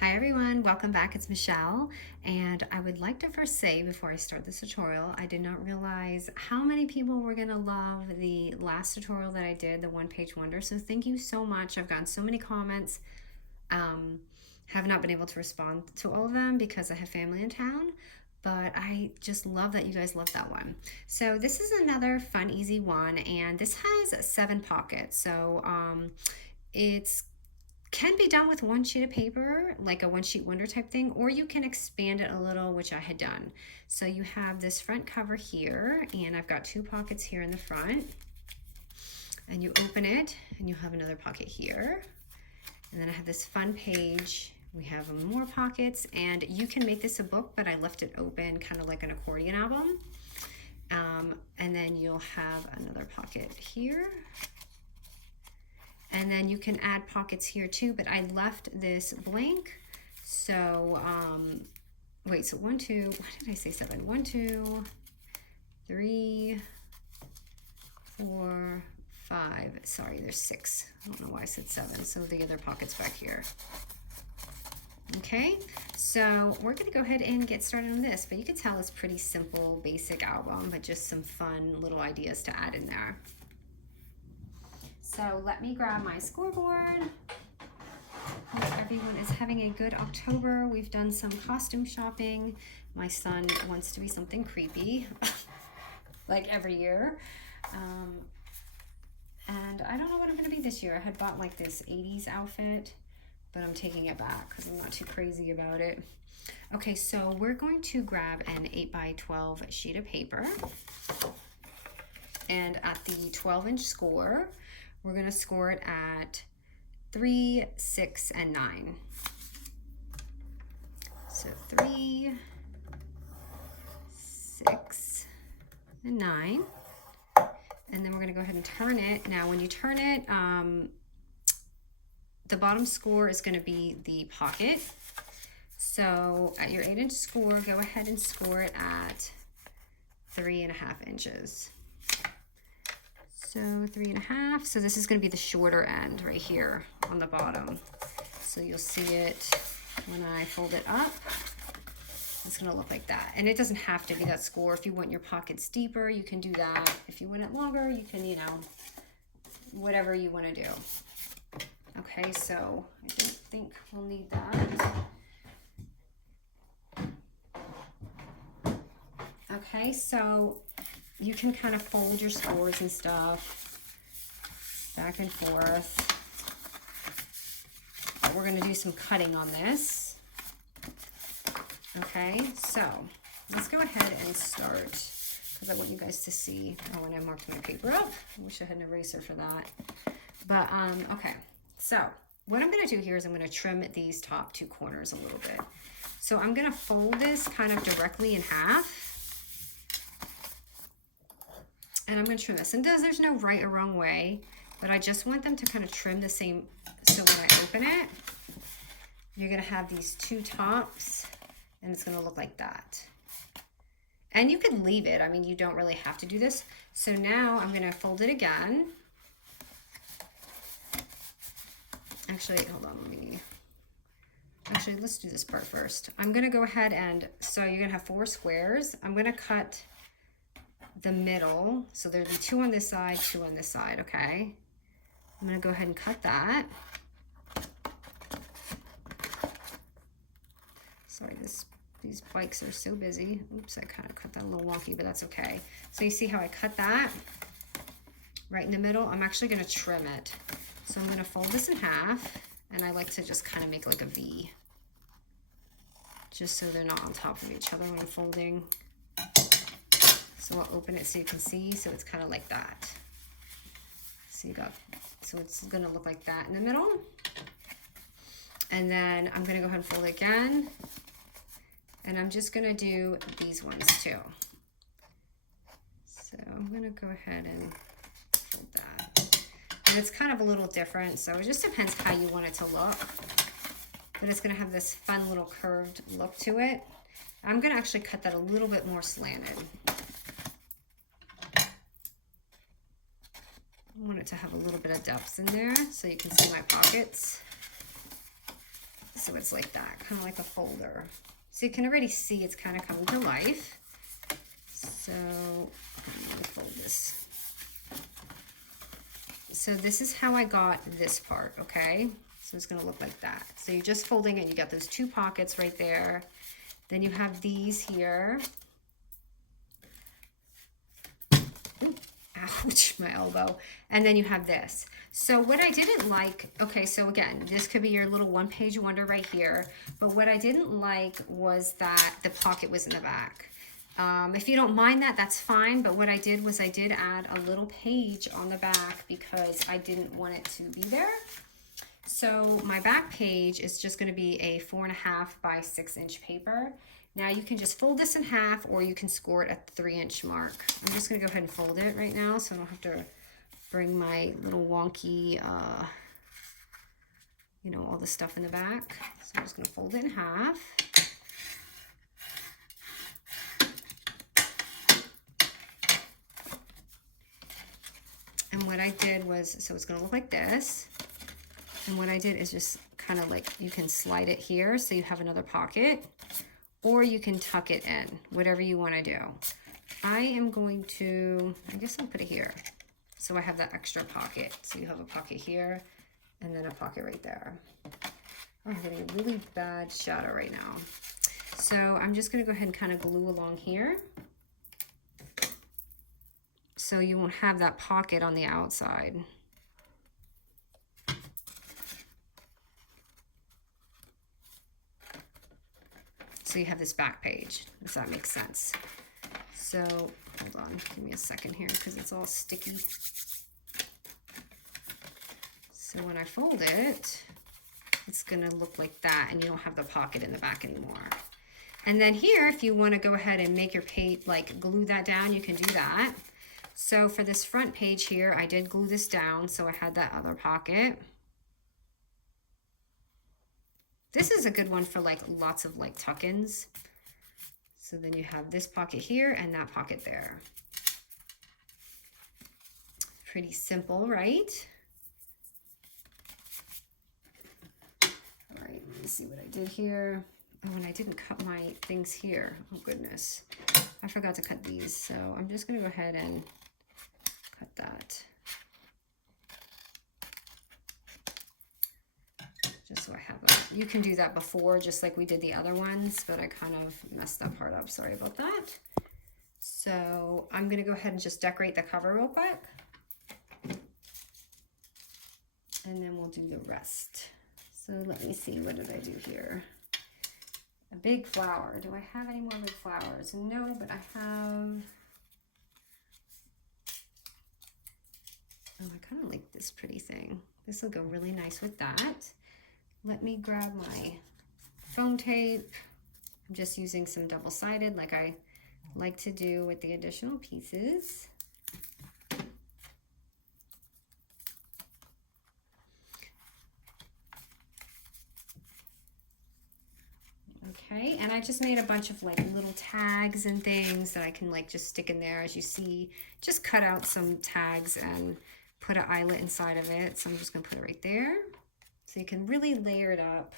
Hi everyone, welcome back. It's Michelle, and I would like to first say before I start this tutorial, I did not realize how many people were gonna love the last tutorial that I did, the one-page wonder. So thank you so much. I've gotten so many comments. Have not been able to respond to all of them because I have family in town, but I just love that you guys love that one. So this is another fun, easy one, and this has 7 pockets. So it's can be done with one sheet of paper, like a one sheet wonder type thing, or you can expand it a little, which I had done. So you have this front cover here, and I've got 2 pockets here in the front, and you open it and you have another pocket here, and then I have this fun page. We have more pockets, and you can make this a book, but I left it open kind of like an accordion album. And then you'll have another pocket here, and then you can add pockets here too, but I left this blank. So, wait, so 1, 2, why did I say 7? 1, 2, 3, 4, 5. Sorry, there's 6. I don't know why I said 7. So the other pocket's back here. Okay, so we're gonna go ahead and get started on this, but you can tell it's pretty simple, basic album, but just some fun little ideas to add in there. So let me grab my scoreboard. Hope everyone is having a good October. We've done some costume shopping. My son wants to be something creepy, like every year. And I don't know what I'm gonna be this year. I had bought like this 80s outfit, but I'm taking it back because I'm not too crazy about it. Okay, so we're going to grab an 8x12 sheet of paper. And at the 12-inch score, we're gonna score it at 3, 6, and 9. So 3, 6, and 9. And then we're gonna go ahead and turn it. Now when you turn it, the bottom score is gonna be the pocket. So at your 8-inch score, go ahead and score it at 3.5 inches. So 3.5. So this is going to be the shorter end right here on the bottom. So you'll see it when I fold it up. It's going to look like that. And it doesn't have to be that score. If you want your pockets deeper, you can do that. If you want it longer, you can, whatever you want to do. Okay, so I don't think we'll need that. Okay, so you can kind of fold your scores and stuff back and forth. But we're going to do some cutting on this. Okay, so let's go ahead and start because I want you guys to see. Oh, and I marked my paper up. I wish I had an eraser for that. But, okay, so what I'm going to do here is I'm going to trim these top 2 corners a little bit. So I'm going to fold this kind of directly in half. And I'm going to trim this. And there's no right or wrong way, but I just want them to kind of trim the same. So when I open it, you're going to have these 2 tops, and it's going to look like that. And you could leave it. I mean, you don't really have to do this. So now I'm going to fold it again. Actually, hold on. Actually, let's do this part first. I'm going to go ahead and, so you're going to have 4 squares. I'm going to cut the middle, so there'll be 2 on this side, 2 on this side. Okay, I'm gonna go ahead and cut that. Sorry, these bikes are so busy. Oops, I kind of cut that a little wonky, but that's okay. So you see how I cut that right in the middle? I'm actually gonna trim it. So I'm gonna fold this in half, and I like to just kind of make like a V, just so they're not on top of each other when I'm folding. So I'll open it so you can see. So it's kind of like that. So so it's gonna look like that in the middle. And then I'm gonna go ahead and fold it again. And I'm just gonna do these ones too. So I'm gonna go ahead and fold that. And it's kind of a little different, so it just depends how you want it to look. But it's gonna have this fun little curved look to it. I'm gonna actually cut that a little bit more slanted. I want it to have a little bit of depth in there so you can see my pockets. So it's like that, kind of like a folder. So you can already see it's kind of coming to life. So let me fold this. So this is how I got this part, okay? So it's gonna look like that. So you're just folding it, you got those two pockets right there. Then you have these here. Ooh, ouch, my elbow. And then you have this. So what I didn't like, okay, so again, this could be your little one-page wonder right here, but what I didn't like was that the pocket was in the back. If you don't mind that, that's fine, but what I did was I did add a little page on the back because I didn't want it to be there. So my back page is just going to be a 4.5 by 6-inch paper. Now you can just fold this in half, or you can score it at the 3-inch mark. I'm just going to go ahead and fold it right now so I don't have to bring my little wonky, you know, all the stuff in the back. So I'm just going to fold it in half. And what I did was, so it's going to look like this. And what I did is just kind of like, you can slide it here so you have another pocket, or you can tuck it in, whatever you want to do. I am going to, I guess I'll put it here. So I have that extra pocket. So you have a pocket here and then a pocket right there. I'm having a really bad shadow right now. So I'm just going to go ahead and kind of glue along here. So you won't have that pocket on the outside. So you have this back page, if that makes sense. So hold on, give me a second here because it's all sticky. So when I fold it, it's gonna look like that, and you don't have the pocket in the back anymore. And then here, if you wanna go ahead and make your page, like glue that down, you can do that. So for this front page here, I did glue this down, so I had that other pocket. This is a good one for like lots of like tuck-ins. So then you have this pocket here and that pocket there. Pretty simple, right? All right, let me see what I did here. Oh, and I didn't cut my things here. Oh goodness, I forgot to cut these. So I'm just gonna go ahead and cut that. Just so I have a, you can do that before, just like we did the other ones, but I kind of messed that part up. Sorry about that. So I'm going to go ahead and just decorate the cover real quick. And then we'll do the rest. So let me see, what did I do here? A big flower. Do I have any more big flowers? No, but I have, oh, I kind of like this pretty thing. This will go really nice with that. Let me grab my foam tape. I'm just using some double-sided like I like to do with the additional pieces. Okay, and I just made a bunch of like little tags and things that I can like just stick in there. As you see, just cut out some tags and put an eyelet inside of it. So I'm just gonna put it right there. So you can really layer it up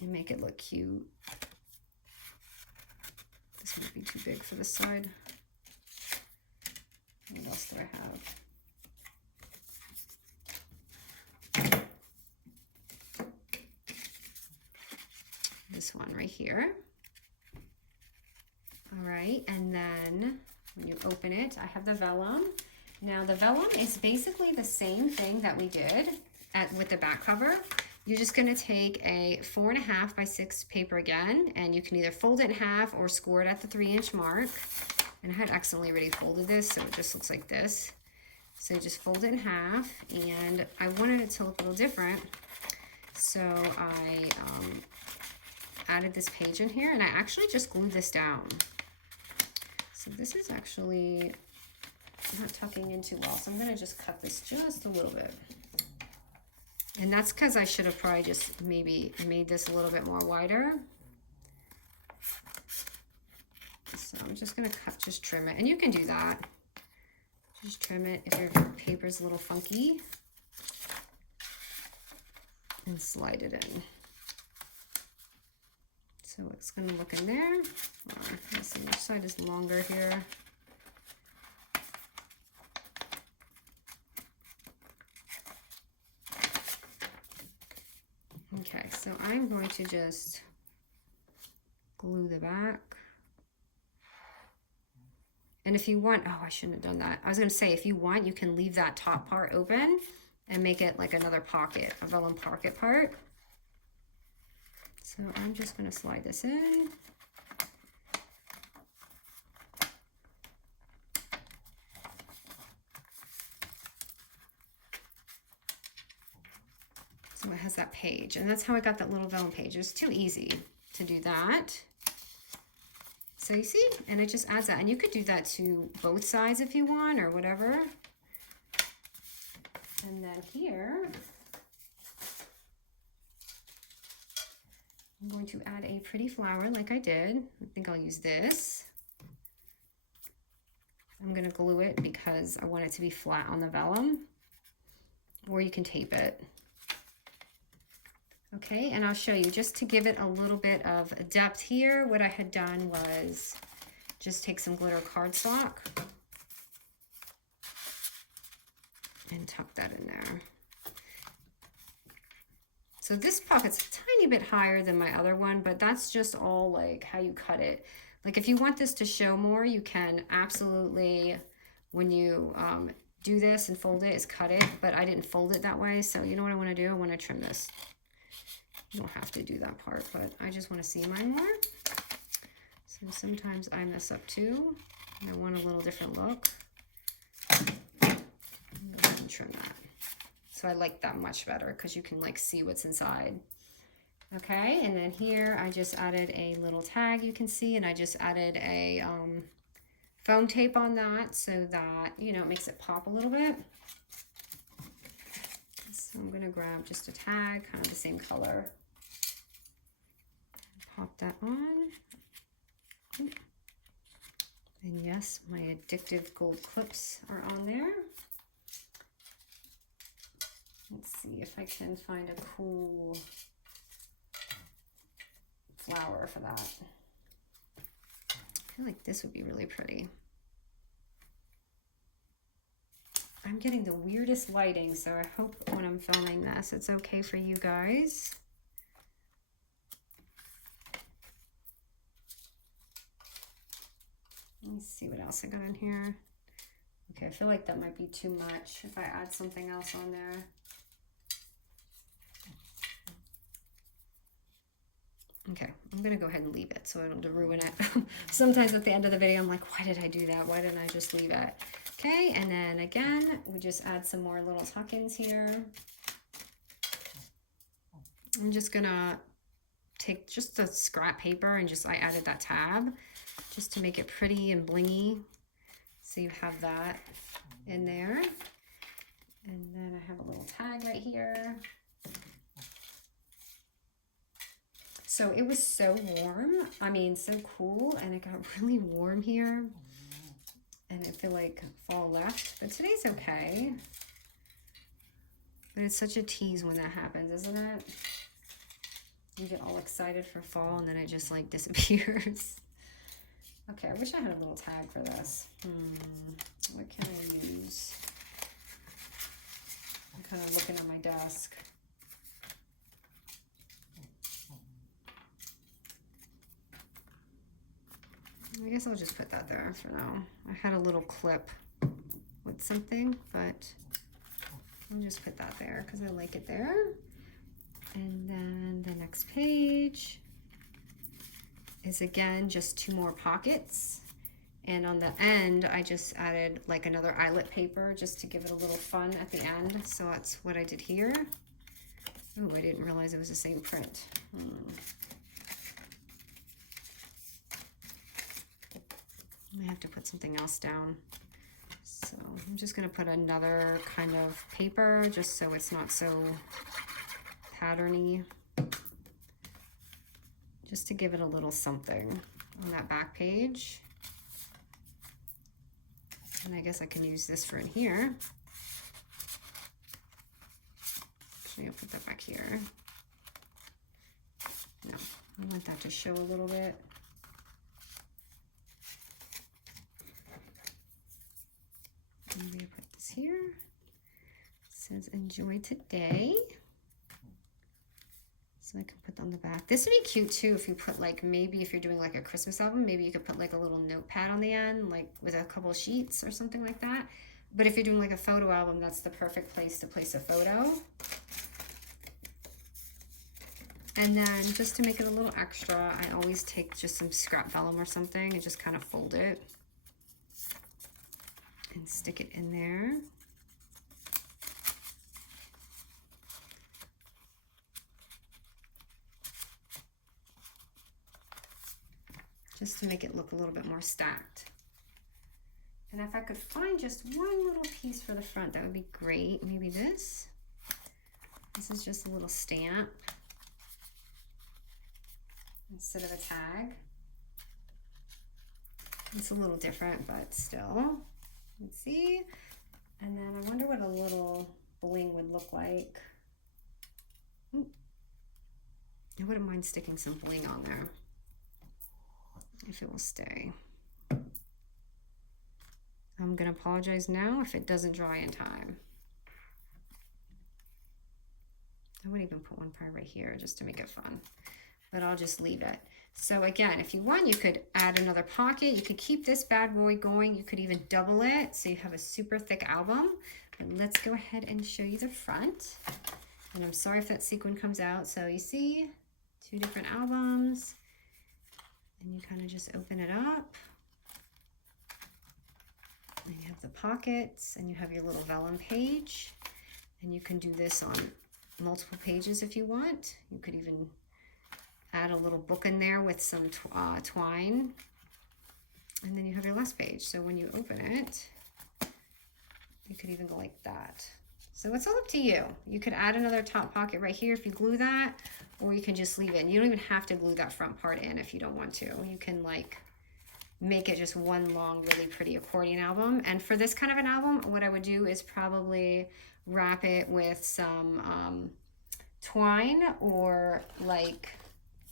and make it look cute. This might be too big for this side. What else do I have? This one right here. All right, and then when you open it, I have the vellum. Now the vellum is basically the same thing that we did with the back cover. You're just gonna take a 4.5 by 6 paper again, and you can either fold it in half or score it at the 3-inch mark. And I had accidentally already folded this, so it just looks like this. So you just fold it in half, and I wanted it to look a little different. So I added this page in here, and I actually just glued this down. So this is actually not tucking in too well, so I'm gonna just cut this just a little bit. And that's because I should have probably just maybe made this a little bit more wider. So I'm just gonna cut, just trim it, and you can do that. Just trim it if your paper's a little funky. and slide it in. So it's going to look in there. Let's see which side is longer here. Okay, so I'm going to just glue the back. And if you want, oh, I shouldn't have done that. I was going to say, if you want, you can leave that top part open and make it like another pocket, a vellum pocket part. So I'm just going to slide this in. So it has that page, and that's how I got that little vellum page. It was too easy to do that. So you see, and it just adds that. And you could do that to both sides if you want, or whatever. And then here, I'm going to add a pretty flower like I did. I think I'll use this. I'm going to glue it because I want it to be flat on the vellum, or you can tape it. Okay, and I'll show you, just to give it a little bit of depth here, what I had done was just take some glitter cardstock and tuck that in there. So this pocket's a tiny bit higher than my other one, but that's just all like how you cut it. Like if you want this to show more, you can absolutely, when you do this and fold it, is cut it, but I didn't fold it that way. So you know what I want to do? I want to trim this. You don't have to do that part, but I just want to see mine more. So sometimes I mess up too, and I want a little different look. And trim that. So I like that much better because you can like see what's inside. Okay, and then here I just added a little tag you can see, and I just added a foam tape on that so that, you know, it makes it pop a little bit. So I'm going to grab just a tag, kind of the same color. Pop that on. And yes, my addictive gold clips are on there. Let's see if I can find a cool flower for that. I feel like this would be really pretty. I'm getting the weirdest lighting, so I hope when I'm filming this, it's okay for you guys. Let me see what else I got in here. Okay, I feel like that might be too much if I add something else on there. Okay, I'm gonna go ahead and leave it so I don't ruin it. Sometimes at the end of the video, I'm like, why did I do that? Why didn't I just leave it? Okay, and then again, we just add some more little tuck-ins here. I'm just gonna take just the scrap paper and I added that tab just to make it pretty and blingy. So you have that in there. And then I have a little tag right here. So it was so warm, I mean, so cool, and it got really warm here. And I feel like fall left, but today's okay. But it's such a tease when that happens, isn't it? You get all excited for fall and then it just like disappears. Okay, I wish I had a little tag for this. What can I use? I'm kind of looking on my desk. I guess I'll just put that there for now. I had a little clip with something, but I'll just put that there because I like it there. And then the next page is again just 2 more pockets. And on the end, I just added like another eyelet paper just to give it a little fun at the end. So that's what I did here. Oh, I didn't realize it was the same print. I have to put something else down. So I'm just going to put another kind of paper just so it's not so patterny. Just to give it a little something on that back page. And I guess I can use this for in here. Actually, I'll put that back here. No, I want that to show a little bit. Maybe I put this here. It says enjoy today. So I can put on the back. This would be cute too if you put like, maybe if you're doing like a Christmas album, maybe you could put like a little notepad on the end, like with a couple of sheets or something like that. But if you're doing like a photo album, that's the perfect place to place a photo. And then just to make it a little extra, I always take just some scrap vellum or something and just kind of fold it and stick it in there. Just to make it look a little bit more stacked. And if I could find just one little piece for the front, that would be great. Maybe this. This is just a little stamp instead of a tag. It's a little different, but still. Let's see. And then I wonder what a little bling would look like. Ooh. I wouldn't mind sticking some bling on there if it will stay. I'm gonna apologize now if it doesn't dry in time. I would even put one part right here just to make it fun, but I'll just leave it. So again, if you want, you could add another pocket. You could keep this bad boy going. You could even double it so you have a super thick album. But let's go ahead and show you the front. And I'm sorry if that sequin comes out. So you see 2 different albums, and you kind of just open it up. And you have the pockets, and you have your little vellum page. And you can do this on multiple pages if you want. You could even add a little book in there with some twine. And then you have your last page. So when you open it, you could even go like that. So it's all up to you. You could add another top pocket right here if you glue that, or you can just leave it. And you don't even have to glue that front part in if you don't want to. You can like make it just one long, really pretty accordion album. And for this kind of an album, what I would do is probably wrap it with some twine, or like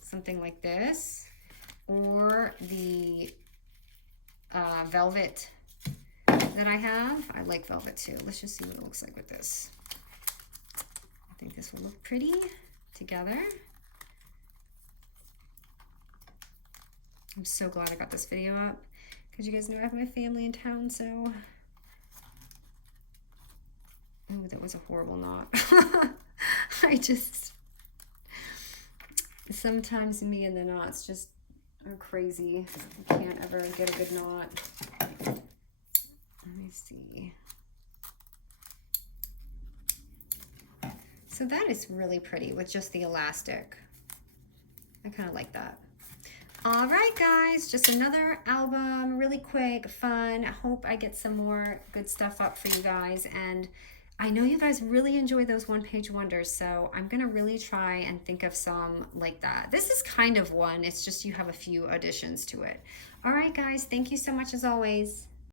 something like this, or the velvet that I have. I like velvet too. Let's just see what it looks like with this. I think this will look pretty together. I'm so glad I got this video up because you guys know I have my family in town, so. Oh, that was a horrible knot. Sometimes me and the knots just are crazy. I can't ever get a good knot. Let me see. So that is really pretty with just the elastic. I kind of like that. All right, guys, just another album, really quick, fun. I hope I get some more good stuff up for you guys. And I know you guys really enjoy those one-page wonders, so I'm gonna really try and think of some like that. This is kind of one, it's just you have a few additions to it. All right, guys, thank you so much as always.